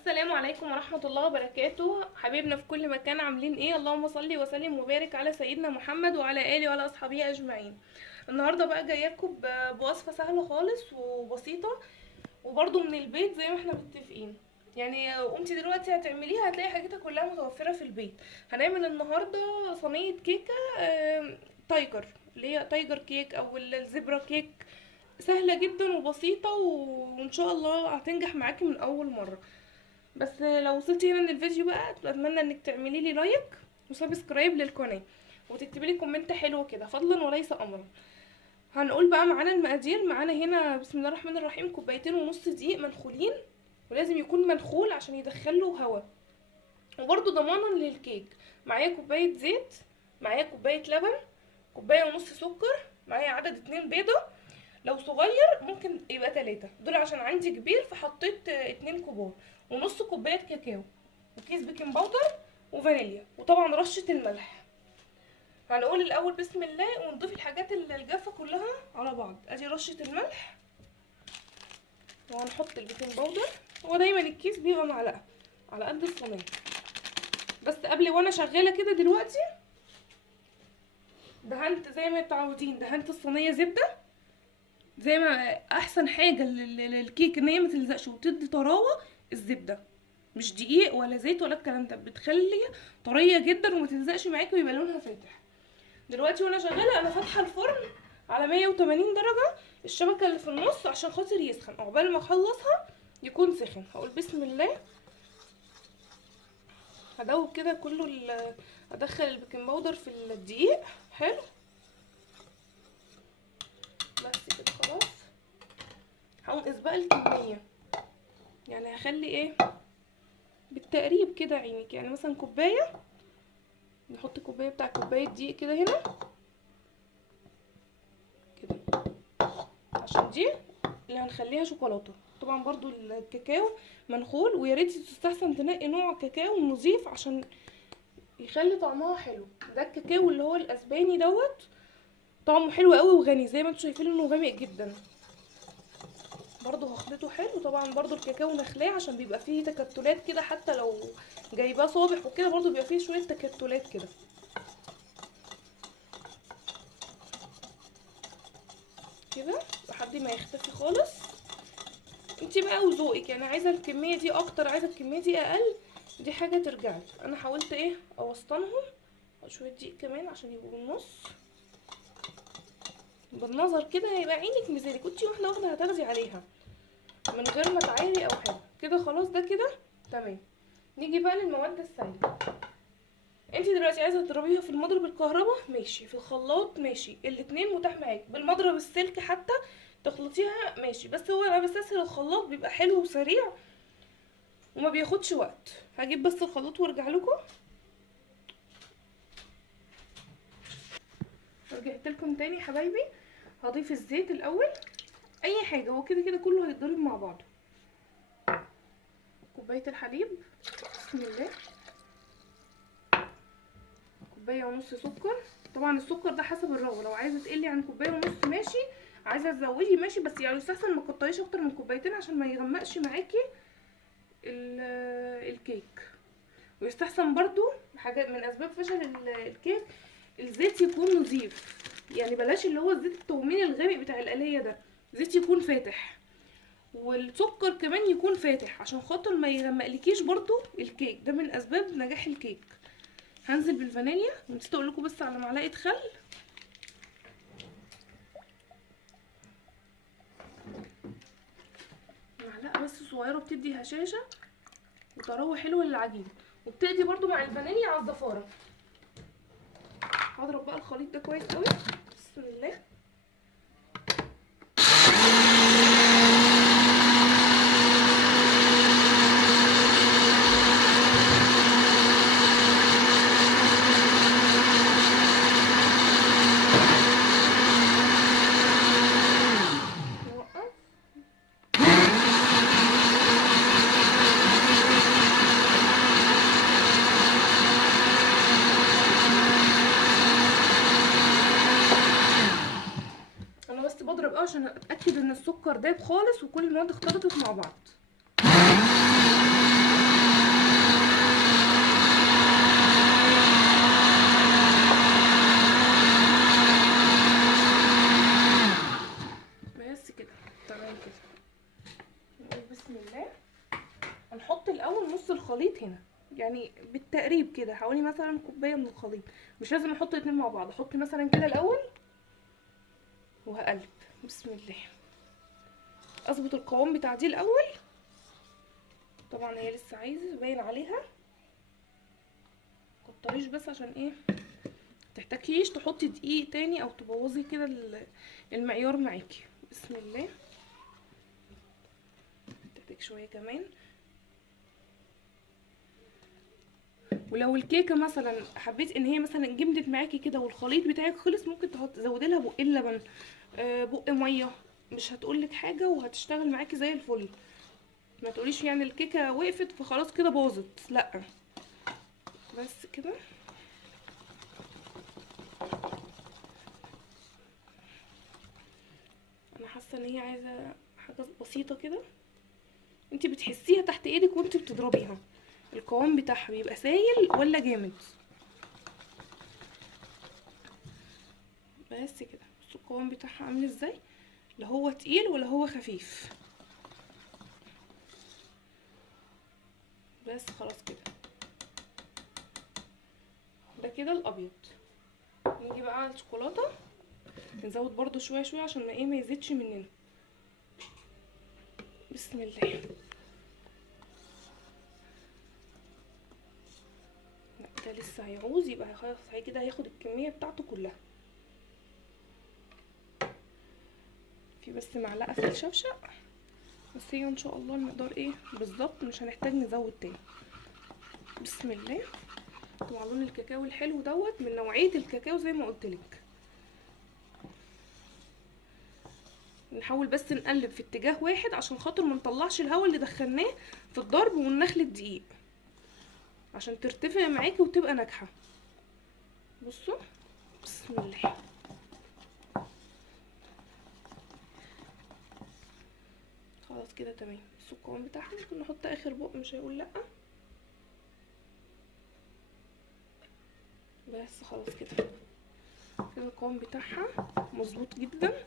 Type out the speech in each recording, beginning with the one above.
السلام عليكم ورحمة الله وبركاته. حبيبنا في كل مكان عاملين ايه؟ اللهم صل وسلم وبارك على سيدنا محمد وعلى اله وعلى اصحابه اجمعين. النهارده بقى جايلكم بوصفة سهلة خالص وبسيطة وبرده من البيت زي ما احنا متفقين. يعني قمتي دلوقتي هتعمليها هتلاقي حاجتها كلها متوفرة في البيت. هنعمل النهارده صينية كيكة تايجر، اللي هي تايجر كيك او الزبرة كيك. سهلة جدا وبسيطة وان شاء الله هتنجح معاكي من اول مرة. بس لو وصلتي هنا من الفيديو بقى اتمنى انك تعملي لي لايك وسبسكرايب للقناه وتكتبي لي كومنت حلو كده فضلا وليس امرا. هنقول بقى معانا المقادير. معانا هنا بسم الله الرحمن الرحيم 2.5 كوب دقيق منخولين، ولازم يكون منخول عشان يدخله هواء، وبرده ضمانا للكيك. معايا كوبايه زيت، معايا كوبايه لبن، كوبايه ونص سكر، معايا عدد 2 بيضه، لو صغير ممكن يبقى 3 دول، عشان عندي كبير فحطيت 2 كبار، ونص كوبايه كاكاو، وكيس بيكنج باودر، وفانيليا، وطبعا رشه الملح. هنقول الاول بسم الله ونضيف الحاجات الجافه كلها على بعض. ادي رشه الملح، وهنحط البيكنج باودر. هو دايما الكيس بيبقى معلقه على قد الصينيه. بس قبل وانا شغاله كده دلوقتي دهنت زي ما متعودين، دهنت الصينيه زبده زي ما احسن حاجه للكيك ان هي ما تلزقش وتدي طراوه. الزبده مش دقيق ولا زيت ولا الكلام ده، بتخلي طريه جدا وما تلزقش معاكي ويبقى لونها فاتح. دلوقتي وانا شغاله انا فاتحه الفرن على 180 درجه، الشبكه اللي في النص عشان خاطر يسخن. عقبال ما اخلصها يكون سخن. هقول بسم الله، هدوب كده كله ادخل البيكنج باودر في الدقيق. حلو، بس كده خلاص. هنقص بقى الكميه، يعني هخلي ايه بالتقريب كده عينك، يعني مثلا كوبايه، نحط كوبايه بتاع كوبايه دقيق كده هنا كده، عشان دي اللي هنخليها شوكولاته. طبعا برضو الكاكاو منخول، ويا ريت تستحسن تنقي نوع كاكاو نظيف عشان يخلي طعمها حلو. ده الكاكاو اللي هو الاسباني دوت، طعمه حلو قوي وغني زي ما انتم شايفين انه غامق جدا. برضو هخلطه حلو. طبعا برضو الكاكاو نخلاه عشان بيبقى فيه تكتلات كده، حتى لو جايباه صابح وكده برضو بيبقى فيه شويه تكتلات كده. كده لحد ما يختفي خالص. انتي بقى وذوقك، يعني عايزه الكميه دي اكتر عايزه الكميه دي اقل، دي حاجه ترجعلك. انا حاولت ايه اوسطنهم شويه دقيق كمان عشان يبقوا بالنص بالنظر كده، يبقى عينك ميزانك، وانتي واحده هتاخدي عليها من غير ما تعايري او حاجه. كده خلاص، ده كده تمام. نيجي بقى للمواد السائله. انتي دلوقتي عايزه تضربيها في المضرب الكهرباء ماشي، في الخلاط ماشي، الاتنين متاح معاكي. بالمضرب السلك حتى تخلطيها ماشي، بس هو انا بستسهل الخلاط، بيبقى حلو وسريع وما بياخدش وقت. هجيب بس الخلاط وارجع لكم. رجعت لكم تاني يا حبايبي. هضيف الزيت الاول، اي حاجه هو كده كده كله هيتضرب مع بعضه. كوبايه الحليب بسم الله، كوبايه ونص سكر. طبعا السكر ده حسب الرغبه، لو عايزه تقلي عن كوبايه ونص ماشي، عايزه تزودي ماشي، بس يعني يستحسن ما تكتريش اكتر من كوبايتين عشان ما يغمقش معاكي الكيك. ويستحسن برضو حاجه من اسباب فشل الكيك الزيت يكون نظيف، يعني بلاش اللي هو الزيت التومين الغامق بتاع القليه ده، زيت يكون فاتح. والسكر كمان يكون فاتح عشان خاطر ما يغمقلكيش برضو الكيك، ده من اسباب نجاح الكيك. هنزل بالفانيليا، نسيت اقول لكم بس على معلقه خل. معلقه بس صغيره بتدي هشاشه وطراوه حلوه للعجين، وبتدي برضو مع الفانيليا على الزفاره. هضرب بقى الخليط ده كويس قوي بسم الله. بضرب قوي عشان اتاكد ان السكر داب خالص وكل المواد اختلطت مع بعض. تمام كده. نقول بسم الله. هنحط الاول نص الخليط هنا، يعني بالتقريب كده حوالي مثلا كوبايه من الخليط، مش لازم احط الاتنين مع بعض، احط مثلا كده الاول وهقلب. بسم الله. اظبط القوام بتاع دي الاول، طبعا هي لسه عايزه باين عليها، مكتريش بس عشان ايه متحتاجيش تحطي دقيق تاني او تبوظي كده المعيار معاكي. بسم الله. تحتاج شويه كمان. ولو الكيكه مثلا حبيت ان هي مثلا جمدت معاكي كده والخليط بتاعك خلص، ممكن تزودي لها بقين لبن، بق ميه، مش هتقولك حاجه وهتشتغل معاكي زي الفل. ما تقوليش يعني الكيكه وقفت فخلاص كده باظت، لا. بس كده. انا حاسه ان هي عايزه حاجه بسيطه كده، انتي بتحسيها تحت ايدك وانتي بتضربيها، القوام بتاعها بيبقى سايل ولا جامد. بس كده. بصوا القوام بتاعها عامل ازاي، لا هو تقيل ولا هو خفيف. بس خلاص كده. ده كده الابيض. نيجي بقى على الشوكولاته، نزود برضو شويه شويه عشان ما يزيدش مننا. بسم الله. لا ده لسه هيعوز، يبقى خلاص هي كده هياخد الكميه بتاعته كلها. في بس معلقه في الشفشق بس، هي ان شاء الله المقدار بالظبط، مش هنحتاج نزود تاني. بسم الله. طبعا لون الكاكاو الحلو دوت من نوعيه الكاكاو زي ما قلتلك. نحاول بس نقلب في اتجاه واحد عشان خاطر ما نطلعش الهواء اللي دخلناه في الضرب والنخل الدقيق، عشان ترتفع معاكي وتبقى ناجحه. بصوا. بسم الله. خلاص كده تمام. بصوا القوام بتاعها، ممكن نحط اخر بق مش هيقول لا. بس خلاص كده. كده القوام بتاعها مظبوط جدا،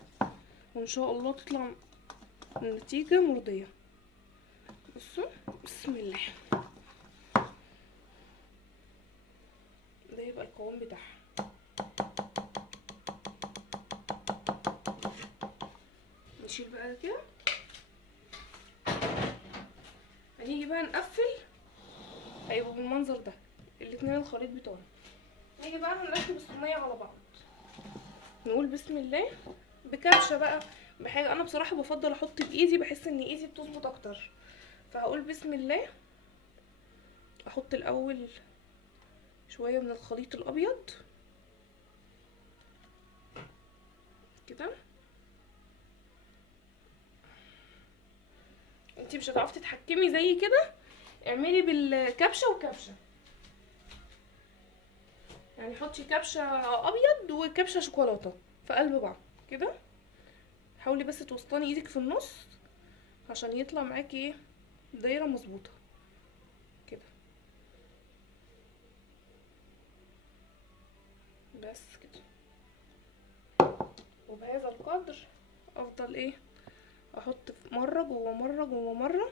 وان شاء الله تطلع النتيجه مرضيه. بصوا. بسم الله. ده يبقى القوام بتاعها. نشيل بقى كده. هنيجي بقى نقفل، هيبقوا بالمنظر ده الاتنين الخليط بتوعنا. نيجي بقى نركب الصينيه على بعض. نقول بسم الله بكبشه بقى، بحاجه انا بصراحه بفضل احط بايدي، بحس ان ايدي بتظبط اكتر، فهقول بسم الله. احط الاول شويه من الخليط الابيض كده. انتي مش هتعرفي تتحكمي زي كده، اعملي بالكبشه وكبشه، يعني حطي كبشه ابيض وكبشه شوكولاته في قلب بعض كده. حاولي بس توسطني ايدك في النص عشان يطلع معاكي دايره مظبوطه كده. بس كده. وبهذا القدر افضل احط في مره جوه مره جوه مره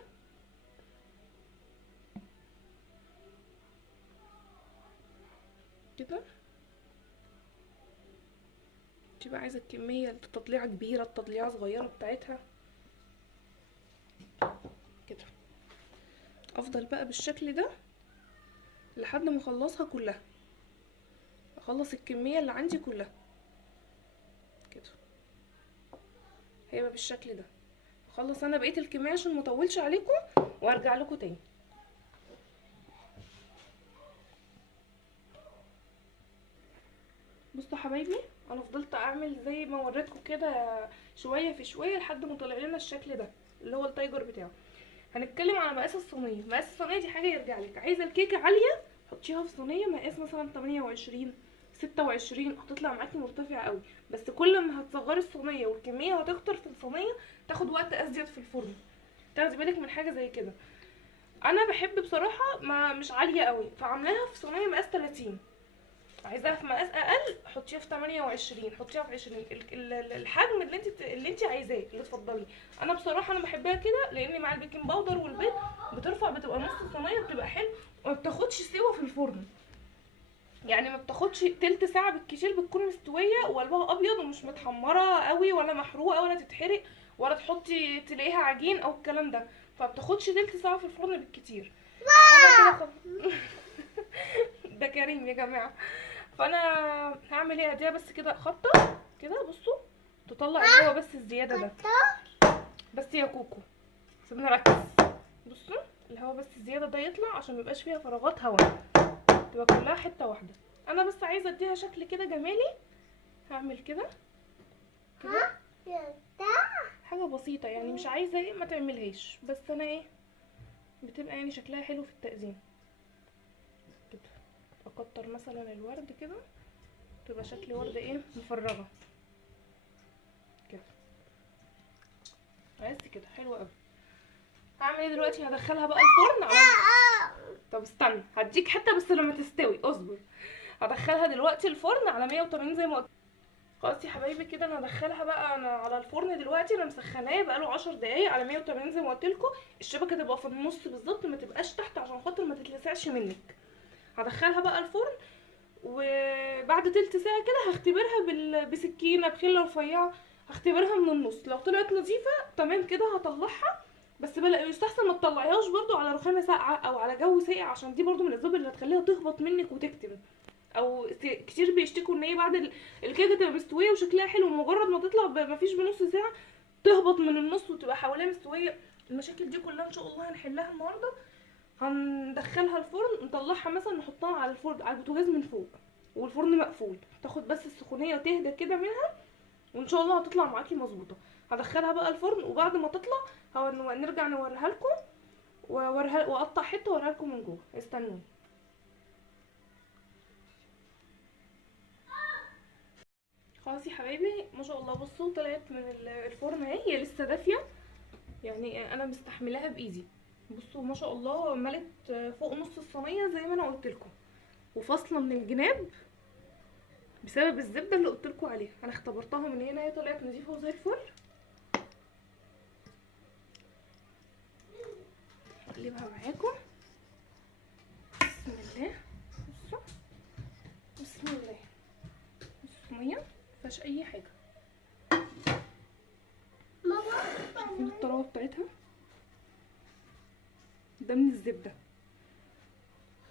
كده. تبقى عايزه الكميه التطليعه كبيره التطليعه صغيره بتاعتها كده. افضل بقى بالشكل ده لحد ما اخلصها كلها، اخلص الكميه اللي عندي كلها كده. هيبقى بالشكل ده. اخلص انا بقيه الكميه عشان ما اطولش عليكم وارجع لكم تاني. بصوا حبايبي، انا فضلت اعمل زي ما وريتكم كده شويه في شويه لحد ما طلع لنا الشكل ده اللي هو التايجر بتاعه. هنتكلم على مقاس الصينيه. مقاس الصينيه دي حاجه يرجع لك، عايزه الكيكه عاليه حطيها في صينيه مقاس مثلا 28 26 هتطلع معاكي مرتفعه قوي، بس كل ما هتصغري الصينيه والكميه هتكتر في الصينيه تاخد وقت ازيد في الفرن. تاخدي بالك من حاجه زي كده. انا بحب بصراحه ما مش عاليه قوي، فعاملاها في صينيه مقاس 30. عايزاها في مقاس اقل حطيها في 28، حطيها في 20، الحجم اللي انت عايزاه عايزاه اللي تفضليه. انا بصراحه انا بحبها كده لان مع البيكنج باودر والبيض بترفع، بتبقى نص الصينيه، بتبقى حلو وما بتاخدش سوا في الفرن. يعني ما بتاخدش تلت ساعه بالكتير، بتكون مستويه وقلبها ابيض ومش متحمره قوي ولا محروقه ولا تتحرق ولا تحطي تلاقيها عجين او الكلام ده، فبتاخدش تلت ساعه في الفرن بالكتير. انا كده ده كريم يا جماعه. فانا هعمل ايه، اديها بس كده خبطه كده، بصوا تطلع الهوا بس الزياده ده بس يا كوكو، سيبنا نركز. بصوا الهوا بس الزياده ده يطلع عشان ميبقاش فيها فراغات هوا، تبقى كلها حته واحده. انا بس عايزه اديها شكل كده جمالي، هعمل كده كده حاجه بسيطه يعني، مش عايزه ايه ما تعملهاش، بس انا ايه بتبقى يعني شكلها حلو في التقديم كده. اكتر مثلا الورد كده تبقى شكل ورده ايه مفرغه كده، بس كده حلوه قوي. هعمل ايه دلوقتي، هدخلها بقى الفرن على طب استنى هديك حته بس لما تستوي، اصبر. هدخلها دلوقتي الفرن على 180 زي ما قلت. خلاص يا حبايبي كده انا هدخلها بقى انا على الفرن دلوقتي، انا مسخناه بقاله 10 دقايق على 180 زي ما قلت لكم. الشبكه تبقى في النص بالظبط، ما تبقاش تحت عشان خاطر ما تتلسعش منك. هدخلها بقى الفرن وبعد تلت ساعه كده هختبرها بسكينه بخله رفيعه، هختبرها من النص. لو طلعت نظيفه تمام كده هطلعها. بس بلا يستحسن ما تطلعيهاش برضو على رخامه ساقعه او على جو ساقع، عشان دي برضو من الاسباب اللي هتخليها تهبط منك وتكتم. او كتير بيشتكوا ان هي بعد الكيكه تبقى مستويه وشكلها حلو، مجرد ما تطلع مفيش بنص ساعه تهبط من النص وتبقى حواليها مستويه. المشاكل دي كلها ان شاء الله هنحلها النهارده. هندخلها الفرن، نطلعها مثلا نحطها على الفرن على البوتاجاز من فوق والفرن مقفول، تاخد بس السخونيه وتهدى كده منها، وان شاء الله هتطلع معاكي مظبوطه. هدخلها بقى الفرن وبعد ما تطلع نرجع نوريها لكم، واقطع حته واوريها لكم من جوه، استنوني. خلاص يا حبايبي ما شاء الله، بصوا طلعت من الفرن اهي، هي لسه دافيه يعني، انا مستحملاها بايدي. بصوا ما شاء الله ملت فوق نص الصينيه زي ما انا قلت لكم، وفاصله من الجناب بسبب الزبده اللي قلت لكم عليها. انا اختبرتها من هنا، هي طلعت نظيفه وزي الفل. اقلبها معاكم، بسم الله. بصوا بسم الله، الصينيه مفيهاش اي حاجه، شايفين الطراوه بتاعتها، ده من الزبده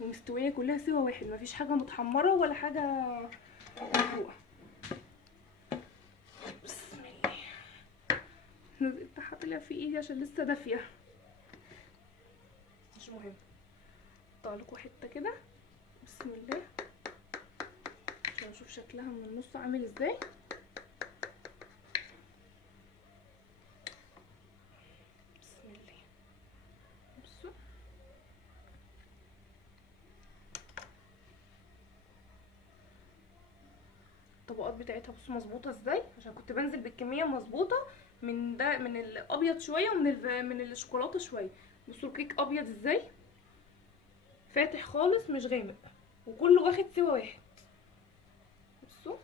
ومستويه كلها سوا واحد، مفيش حاجه متحمره ولا حاجه محروقه. بسم الله، نزلت حاطلها في ايدي عشان لسه دافيه، مش مهم. اقطع لكم حته كده، بسم الله، عشان اشوف شكلها من النص عامل ازاي. بسم الله، بصوا الطبقات بتاعتها، بصوا مظبوطه ازاي، عشان كنت بنزل بالكميه مظبوطه من ده، من الابيض شويه ومن من الشوكولاته شويه. بصوا الكيك ابيض ازاي، فاتح خالص مش غامق، وكله واخد سوا واحد. بصوا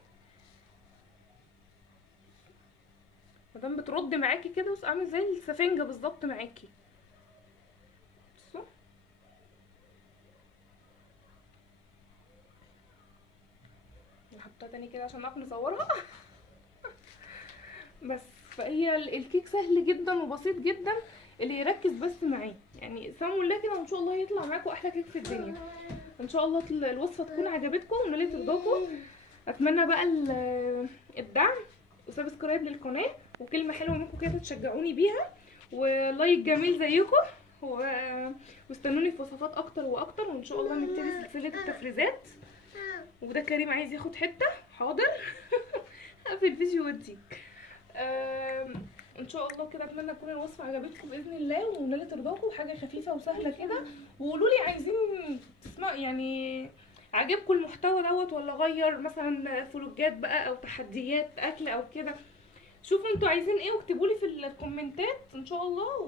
مادام بترد معاكي كده، بص عامل زي السفنجه بالظبط معاكي. بصوا نحطها تاني كده عشان نعرف نصورها. بس فهي الكيك سهل جدا وبسيط جدا، اللي يركز بس معاه يعني سموا الله كده، وان شاء الله يطلع معاكم احلى كيك في الدنيا. ان شاء الله الوصفه تكون عجبتكم ونالت رضاكم. اتمنى بقى الدعم وسبسكرايب للقناه، وكلمه حلوه منكم كده تشجعوني بيها، ولايك جميل زيكم، واستنوني في وصفات اكتر واكتر، وان شاء الله نبتدي سلسله التفريزات. وده كريم عايز ياخد حته، حاضر. اقفل الفيديو واديك. ان شاء الله كده اتمنى تكون الوصفه عجبتكم باذن الله ونالت رضاكم، حاجه خفيفه وسهله كده. وقولوا لي عايزين تسمعوا يعني عجبكم المحتوى دوت، ولا اغير مثلا فلوجات بقى او تحديات اكل او كده. شوفوا انتوا عايزين ايه واكتبوا لي في الكومنتات ان شاء الله،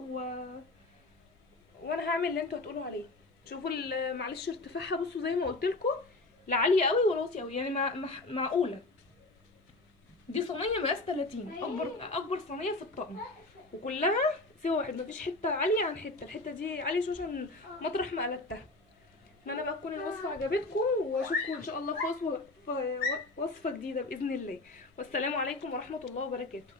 وانا هعمل اللي انتوا هتقولوا عليه. شوفوا معلش ارتفاعها، بصوا زي ما قلت لكم، لا عاليه قوي ولا واطيه قوي، يعني معقوله. دي صينيه مقاس 30، اكبر صينيه في الطقم، وكلها سوا واحد، مفيش حته عاليه عن حته، الحته دي عاليه شويه عشان مطرح ما قلبتها. اتمنى بقى تكون الوصفه عجبتكم، واشوفكم ان شاء الله في وصفه جديده باذن الله. والسلام عليكم ورحمه الله وبركاته.